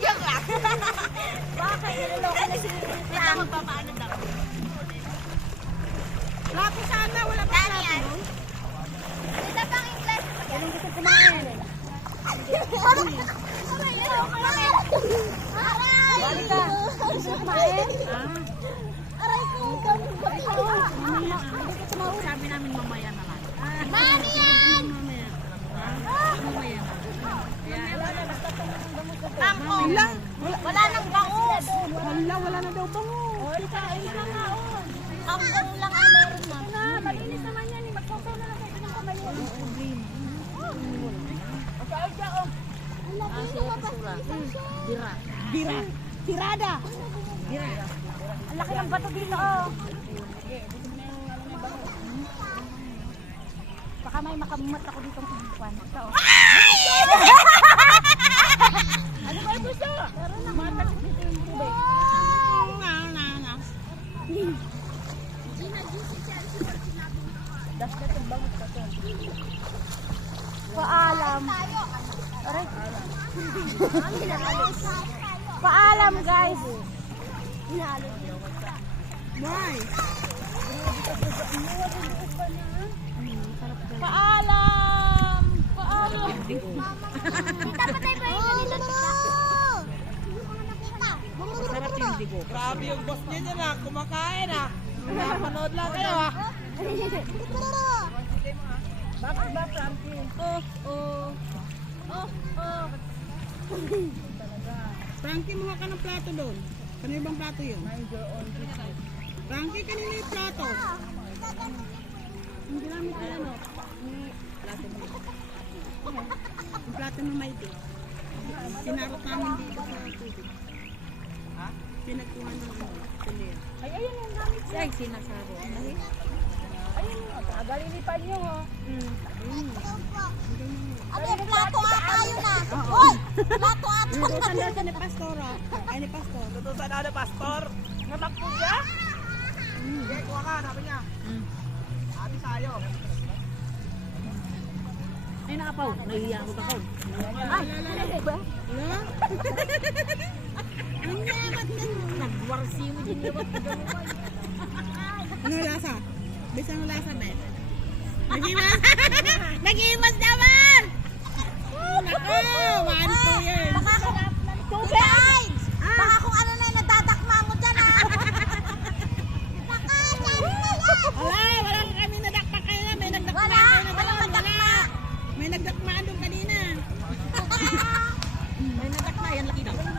Joke lang. Bakit? Naloloko na si Lang. Magpapaano daw? Lapo sana, wala pa lapo. Ito pang English. Anong gusto kumain? Balik ka. Gusto kumain? Aray ko. Sabi namin mamaya na lang. Mami yan! Mamaya na. Bangko. Wala nang bangus. Wala na daw bangus. Ang bangus lang ang meron na. Malinis naman yan. Magsasaw na lang kayo ng kamay mo. Tirada. Ang laki ng bato dito. Baka may makamumat ako dito ng kubukan. Ito. Ano ba yung gusto? Matak dito yung tubig. Paalam. Paalam guys. Why? Paalam. Paalam. Dapat tayo ba yung ganito? Masarap yung digo. Grabe yung boss niya niya na. Kumakain ah. Napanood lang kayo ah. Bakit ba, Frankie? Frankie, muha ka ng plato doon. Kanina bang plato yun? Frankie, kanina yung plato. Hindi namin kaya no? Plato mo. Yung plato mo may ito. Sinarot namin dito sa tubig. Ha? Pinagkuhan ng tulir. Ay, ayun yung gamit siya. Ay, sinasaro. Ayun, galilipan nyo ho. Ano yung plato ata yun na? Hoy! Plato ata. Tutusan natin ni Pastor. Ay, ni Pastor. Tutusan na ni Pastor. Natakpo siya? Sige, kuha ka. Sabi niya. Sabi sa'yo. Ay, nakapaw. Nahihiya ako ba, Paul? Ay, hindi ba? Ang yamat na. Nagwarsi mo dyan. Ano lasa? Bisa ang lasa, Ben? Nag-imas? Nag-imas naman! Naku! 1, 2 years. Baka kung tubig! Baka kung ano na yung nadadakma mo dyan, ha? Wala kami nadakma kayo. May nagdakma kayo na doon. Wala! May nagdakmaan doon kanina. May nagdakma. Yan, laki daw. Ano?